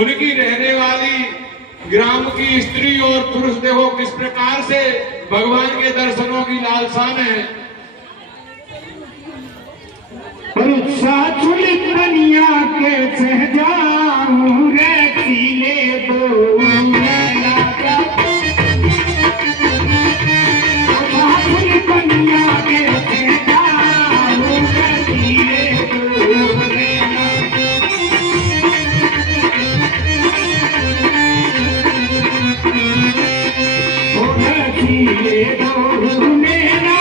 उनकी रहने वाली ग्राम की स्त्री और पुरुष देखो किस प्रकार से भगवान के दर्शनों की लालसा में बनिया के सहजाऊं रे खिले दो बनिया के सहजाऊं रे खिले दो मेरा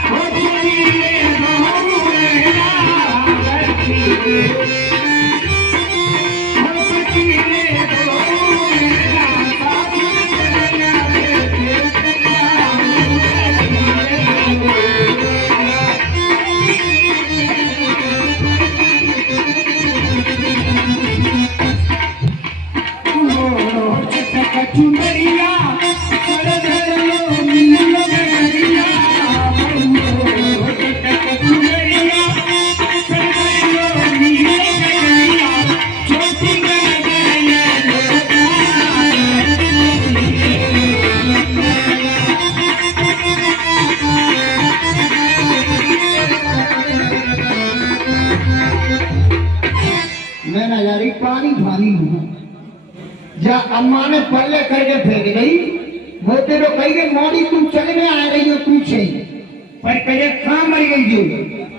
हो खिले दो पानी भारी हूँ जा अम्मा ने पल्ले करके फेंक गई मोटे तो कही गई मोड़ी तू चले में आ रही हो तू से पर कहे कहाँ मर गई जो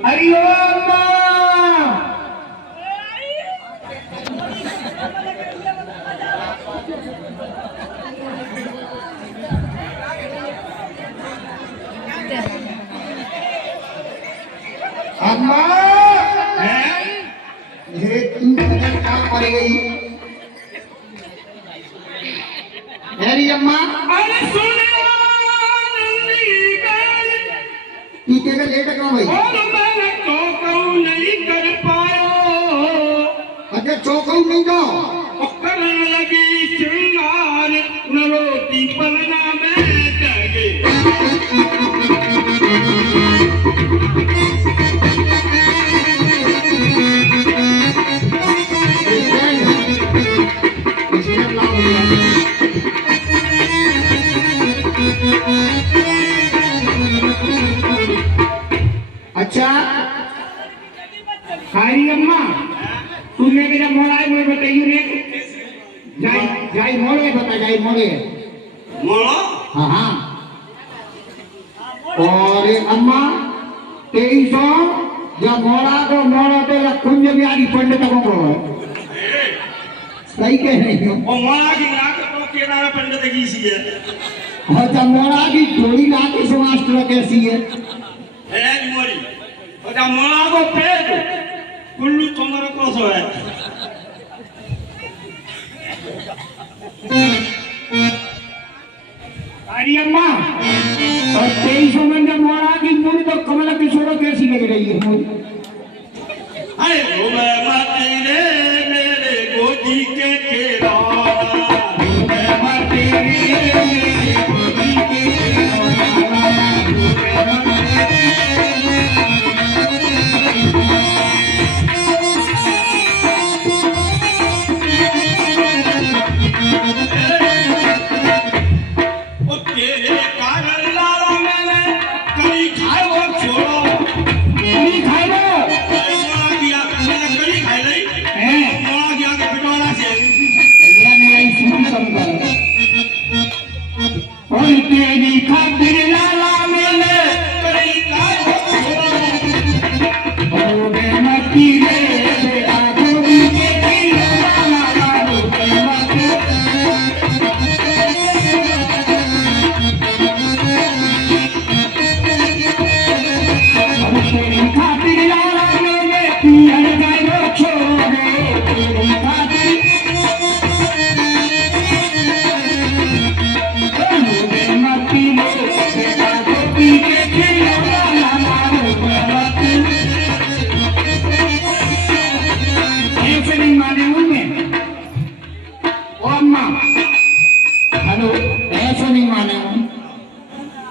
अरे ओ अम्मा अरे तू कहाँ मर गई मेरी अम्मा अरे सुनो तू तेरे लेट क्यों भाई मैंने चौकाऊ नहीं कर पाया अच्छा चौकाऊ नहीं तो करने लगी श्रृंगार नरोती पलना में जागे अच्छा सारी अम्मा तुमने मेरा मोड़ा मुझे बताइए रे जाई मोड़े बता जाई मोड़े मोड़ो हाँ हाँ और अम्मा 2300 या मोड़ा तो या कुंज बिहारी पंडित को सही कह रही हो और मोड़ा की नाक तो केना पंडित की सी है अच्छा मोड़ा की थोड़ी नाक की समाज कैसी है मोरी और मोड़ा को पेट कुल्लू तुम्हारे को सो है अरे अम्मा और 2300 में जब मोड़ा की मूरी तो कमला किशोर कैसी लग रही है मूरी अरे ओ मैं तेरे मेरे गोदी के खेला मैं तेरे मेरे गोदी के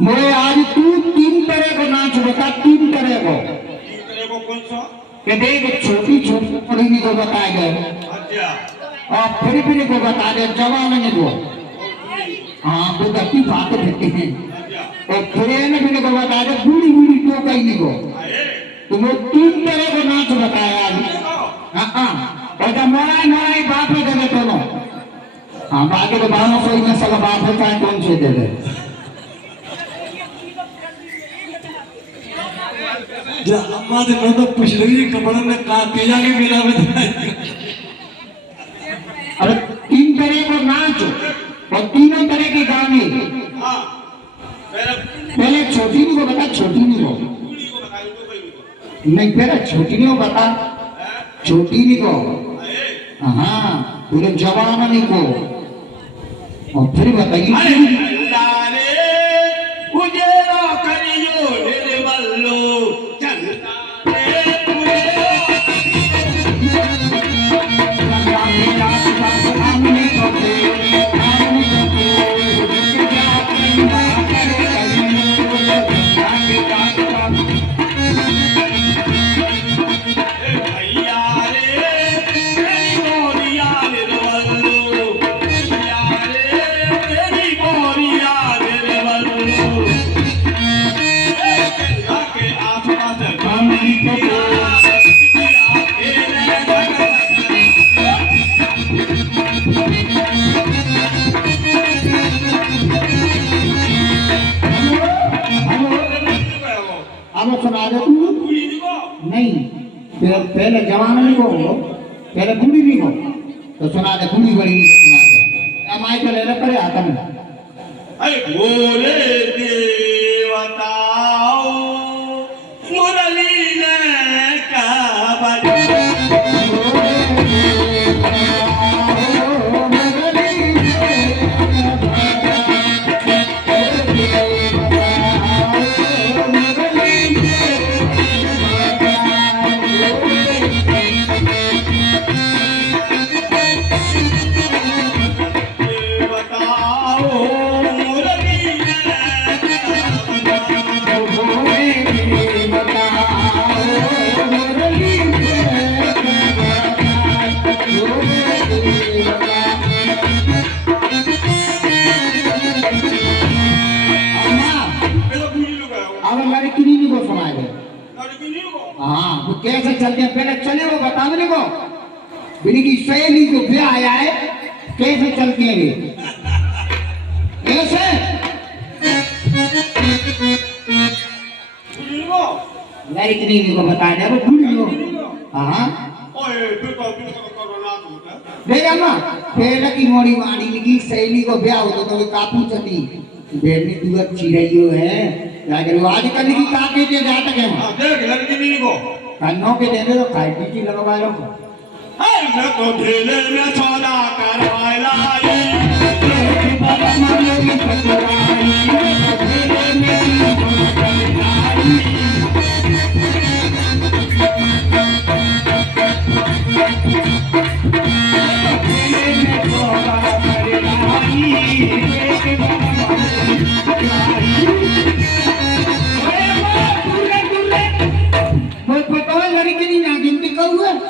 मैं आज तू 3 तरह को नाच बता 3 तरह को कौन सा? कि देख छोटी छोटी पढ़ी को बताया गया। अच्छा और फिर को बता दे जवान को। हाँ वो गति बात कहते हैं। और फिर को बता दे बूढ़ी बूढ़ी तो कहीं को। तुम तीन तरह को नाच बताया अभी। हाँ और जब मोड़ा मोड़ा बाप है दे दोनों। हाँ बाकी तो बालों से इतना सब बाप होता है कौन से दे दे। जब अम्मा से मैं तो पूछ रही कपड़ों में कहा तेजा के मेला में अब तीन तरह को नाच और तीनों तरह के गाने। पहले छोटी को बता छोटी को नहीं पहले छोटी को बता छोटी को। हाँ पूरे जवान को और फिर बताइए सुना दे तू नहीं पहले जवान नहीं को पहले बूढ़ी नहीं को तो सुना दे बूढ़ी बड़ी नहीं सुना दे माइक ले ले करे आता में अरे बोले देवताओ मुरली ने का कैसे चलते हैं पहले चले वो बता मेरे को बिनी की सहेली को ब्याह आया है कैसे चलते हैं ये कैसे लड़की को बता दे वो भूल लो। हाँ देख अम्मा पहले की मोड़ी वाड़ी की सहेली को ब्याह होता तो कापू चली बेटी तू अच्छी रही हो है आजकल की काके के जाता है देख लड़की नहीं को कानों के देने तो खाई पीटी लगवा लो। मैं तो ढेले में सौदा करवाया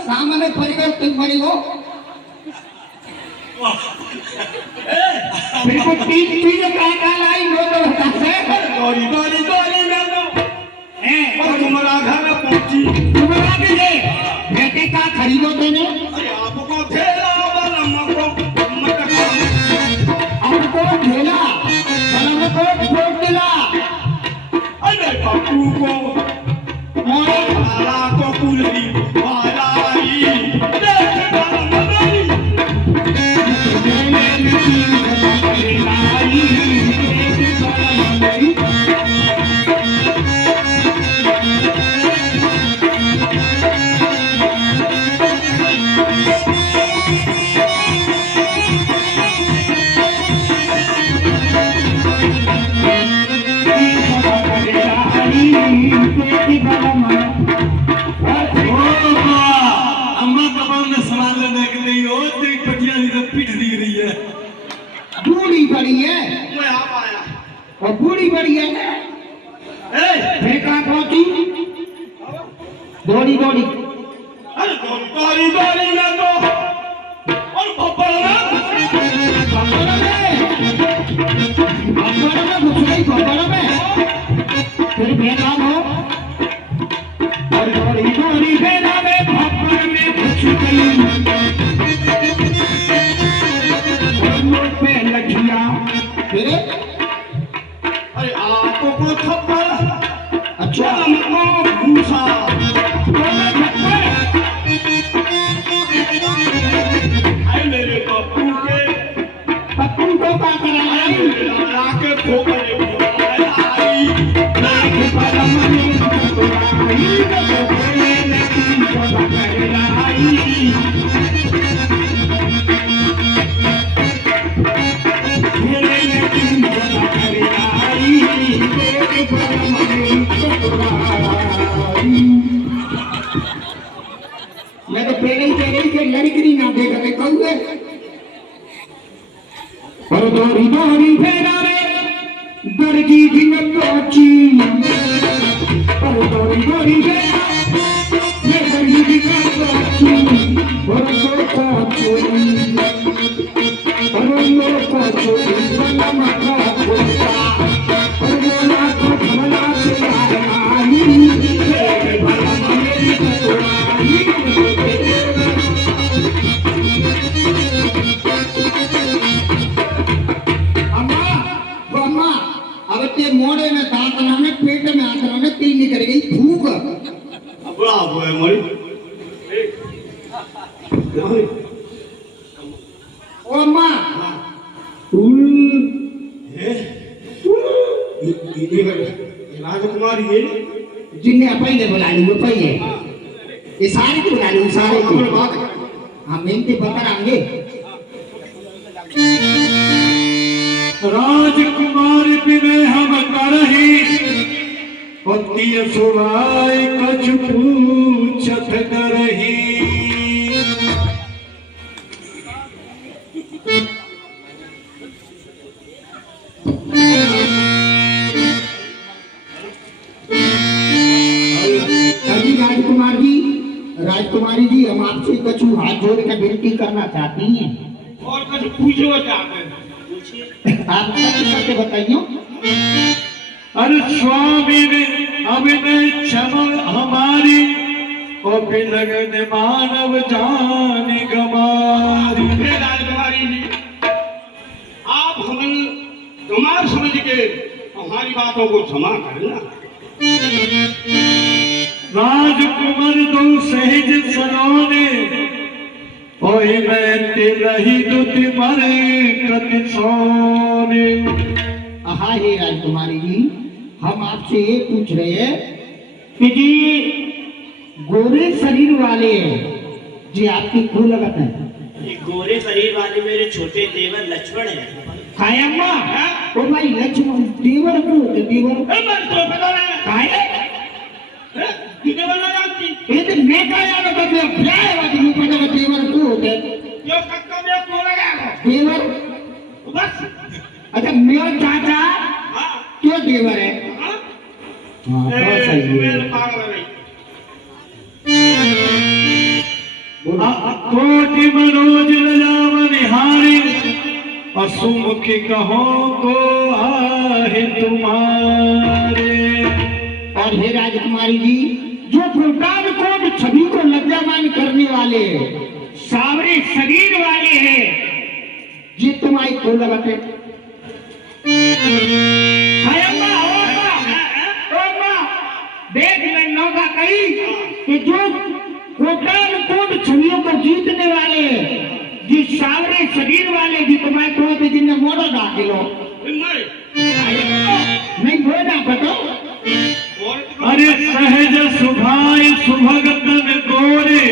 सामने परिवर्तन बनी हो बिल्कुल तीन चीजें का लाई हो तो गोरी गोरी गोरी में तो और तुम्हारा घर पहुंची तुम्हारा भी दे बेटे का खरीदो देने अरे आपको ठेला वाला हमको ठेला वाला को ठोक दिला अरे बापू को मोरा वाला को कुलरी वाला और बूढ़ी बड़ी है फिर कहाँ पहुंची दौड़ी दौड़ी अरे दौड़ी दौड़ी में तो और भगवान में घुस गई भगवान में फिर बेकाम हो और गोरी गोरी बेला में भगवान में घुस गई और नोट पे लठिया फिर अरे आपको को थप्पड़ अच्छा हमको घूसा आई मेरे पप्पू के पप्पू को का कराई लाके ठोकर आई लाके परम में आई लेकिन को कराई मेरे लेकिन को कराई तेरे परम में मैं तो पहले ही के लड़की ना देखा के कहूँगे और दोरी दोरी फेरा रे दर्जी दिन पहुंची और दोरी दोरी फेरा ये दर्जी दिन पहुंची और तो पहुंची और लो पहुंची बंदा मारा बोलता और बोला तो भला से आई तेरे भला मेरी आई मोड़े में दांत लाने पेट में हाथ लाने तीन निकल गई भूख ब्रावो है मरी ओ मां राजकुमारी ये जिन्हें अपन ने बुला ली वो पही है ये सारे को बुला ली सारे को हम इनके बताएंगे राजकुमार बिने हम करही पति सुराय कछ पूछत करही राजकुमारी जी हम आपसे कछु हाथ जोड़ कर विनती करना चाहती हैं और कुछ पूछो चाहते हैं आप करके बताइए अरे स्वामी ने अभिनय क्षमा हमारी और फिर लगने मानव जान गमारी राजकुमारी जी आप हमें गमार समझ के हमारी बातों को क्षमा करना राजकुमार दो सहज सलोने ओए मैं तेरही दुत मरे कति सोने हाँ हे राजकुमारी जी हम आपसे ये पूछ रहे हैं कि जी गोरे शरीर वाले जी आपकी क्यों लगत है ये गोरे शरीर वाले मेरे छोटे देवर लक्ष्मण है हाय अम्मा ओ भाई लक्ष्मण देवर को देवर मैं तो पता नहीं काय तुझे बना जानती ये तो मैं का यार तो फ्लाई वाली में पता है देवर को होते यो कक्का में को लगा देवर बस अच्छा मेरा चाचा हां क्यों देवर है हां हाँ बहुत सही है मेरे पागल है कोटि मनोज लजावन हारी असुमुखी कहो को आहे तुम्हारे और हे राजकुमारी जी जो प्रकार को छवि को लज्जामान करने वाले सावरे शरीर वाले हैं जी तुम्हारी को लगाते हाय अम्मा ओ अम्मा देख मैं नौका कही कि जो कोटान कोट छवियों को जीतने वाले जी सावरे शरीर वाले जी तुम्हारे को थे जिन्हें मोड़ा दाखिलो नहीं बोला बताओ अरे सहज सुभाई सुभगतन गोरे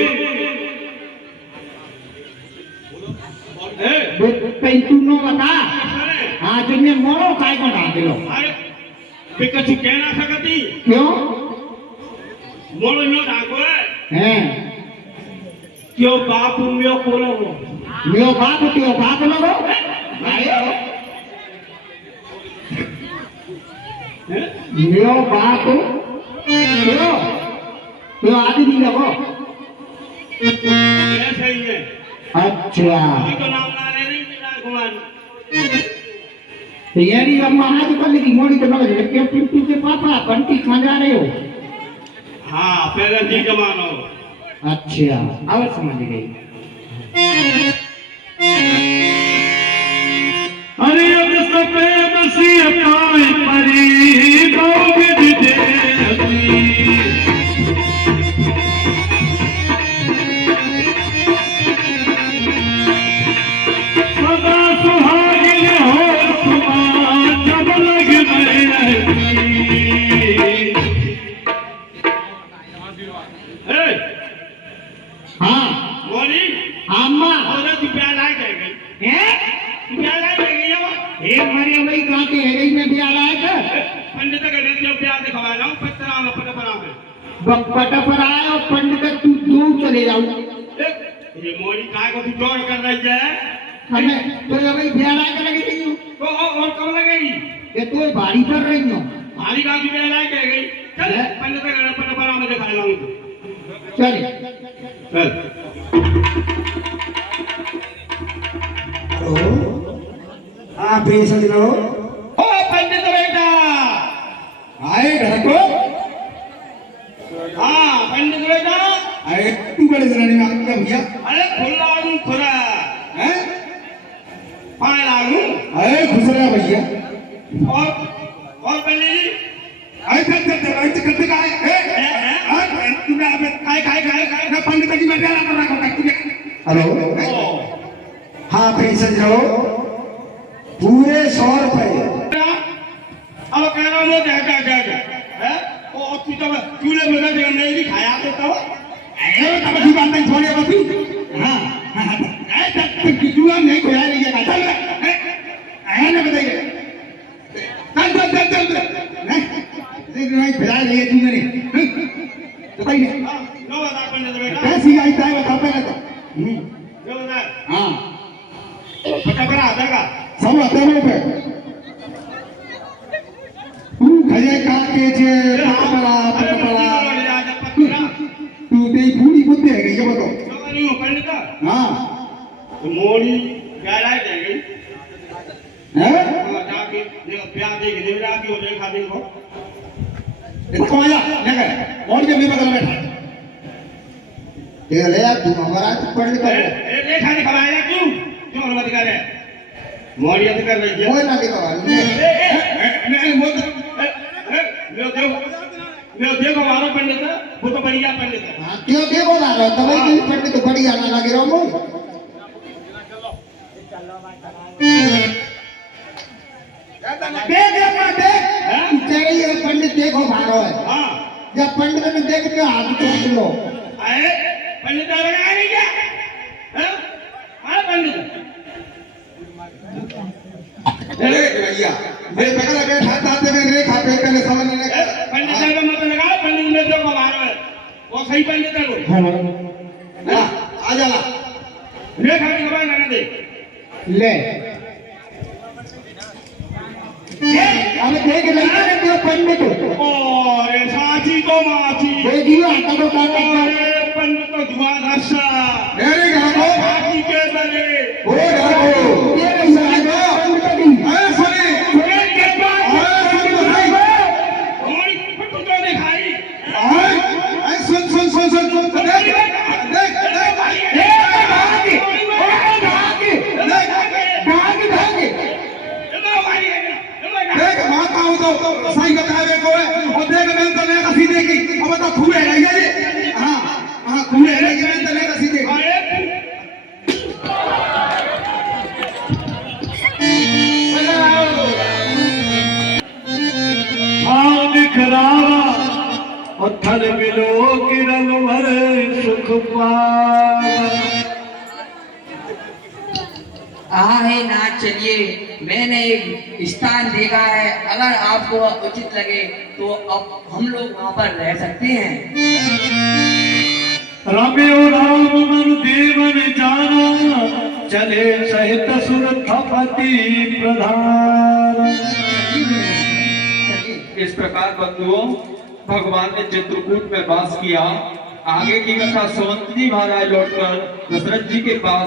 कहीं तू नो बता हाँ जिन्हें मोड़ो काय को दाखिलो अरे कछु कहना सकती क्यों मोड़ो नो डाको हैं क्यों बाप म्यो कोलो मेरो बाप लोगो आयो मेरो बाप क्यों आदमी लगो ऐसा ही है अच्छा अभी तो नाम ना ले रही राजकुमार यानी अम्मा आजकल की मोड़ी तो लग रही है पिंटू के पापा बंटी कहाँ जा रहे हो? हाँ पहले ठीक मानो। अच्छा अब समझ गई। अरे अब सबे मसी पाए परी गोविंद देवती सदा सुहागिन हो तुम जब लग हाँ बोली अम्मा तू प्यार लाए गई हैं? प्यार लाए गई एक मारे भाई कहाँ के है में भी आ रहा है पंडित का जो प्यार दिखवा रहा हूँ पत्रा में पटपरा में बपटा पर आए और पंडित तू दूर चले जाओ। ये मोरी काय को तू जोड़ कर रही है हमें तो ये भाई प्यार आके लगी रही हो तो और कब लगेगी ये तो बाड़ी पर रही हो। भारी का तू प्यार लाए गई चल पंडित का पटपरा में दिखा रहा हूँ चल चल हाँ प्रिय सजनों ओ पंडित बेटा आए घर को। हाँ पंडित बेटा अरे तू बड़े जनानी में क्या भैया? अरे खुल्लाड़ू खुरा हैं? पाए लागू अरे खुश रहा भैया। और पंडित जी अरे करते का है तूने अबे काय पंडित जी मैं प्यार कर रहा हूँ। हेलो हाँ प्रिय सजनों पूरे 100 रुपए। अब कह रहा हूँ क्या और तू तो चूल्हे में बैठे नहीं भी खाया तो तब की बात नहीं छोड़े बाबू। हाँ जुआ नहीं खोया नहीं है चल है ना बताइए चल नहीं फिरा नहीं है तूने बताइए नो बता पंडित बेटा कैसी आई था बता पहले तो। नो बता हाँ पता पड़ा आधा का सब आते हैं पे खजे काके जे पटपड़ा तू दे पूरी बुद्धि है ये बताओ। पंडित हाँ मोड़ी प्यारा जाएगी हैं जाके देखो प्यार देख देवरा की हो देखा देखो इसको आया लेकर और जब भी बगल में बैठा ये ले यार तू हमारा पढ़ लिखा है ए खाने खवाएगा क्यों मत कर रहे मोड़ी ऐसे कर रही है कोई ना दिखा नहीं वो देखो हमारा पंडित है वो तो बढ़िया पंडित है। हां क्यों देखो ना तभी की पंडित बढ़िया ना लगे रहो मोई देख चाहिए पंडित देखो मारो है। हाँ जब पंडित ने देख के हाथ तोड़ लो अरे पंडित लगा नहीं क्या हाँ पंडित अरे भैया मेरे बगल में बैठा था में रेखा पे पहले समझ नहीं लगा पंडित का मत लगा पंडित में जो मारो है वो सही पंडित है वो आ जा रेखा की खबर लगा दे ले अब देख लेते हैं पंडित और साची तो माची देखियो आता तो अरे पंडित तो जुआ दर्शा मेरे घर को साची के बने ओ देखो ये नहीं आएगा अरे सुनी के बाद हमारी फोटो तो दिखाई अरे सुन देख देख माता हूं तो सही बतावे को है और देख मैं तो लेगा सीधे की अब तो खूब है ये हां खूब है ये मैं तो लेगा सीधे हाँ दिखरावा और थल मिलो किरण भर सुख पावा है ना चलिए मैंने एक स्थान देखा है अगर आपको उचित लगे तो अब हम लोग वहाँ पर रह सकते हैं। रम्यो राम मन देवन जाना चले सहित सुर थपति प्रधान। इस प्रकार बंधुओं भगवान ने चित्रकूट में वास किया। आगे की कथा सुमंत जी महाराज लौटकर दशरथ जी के पास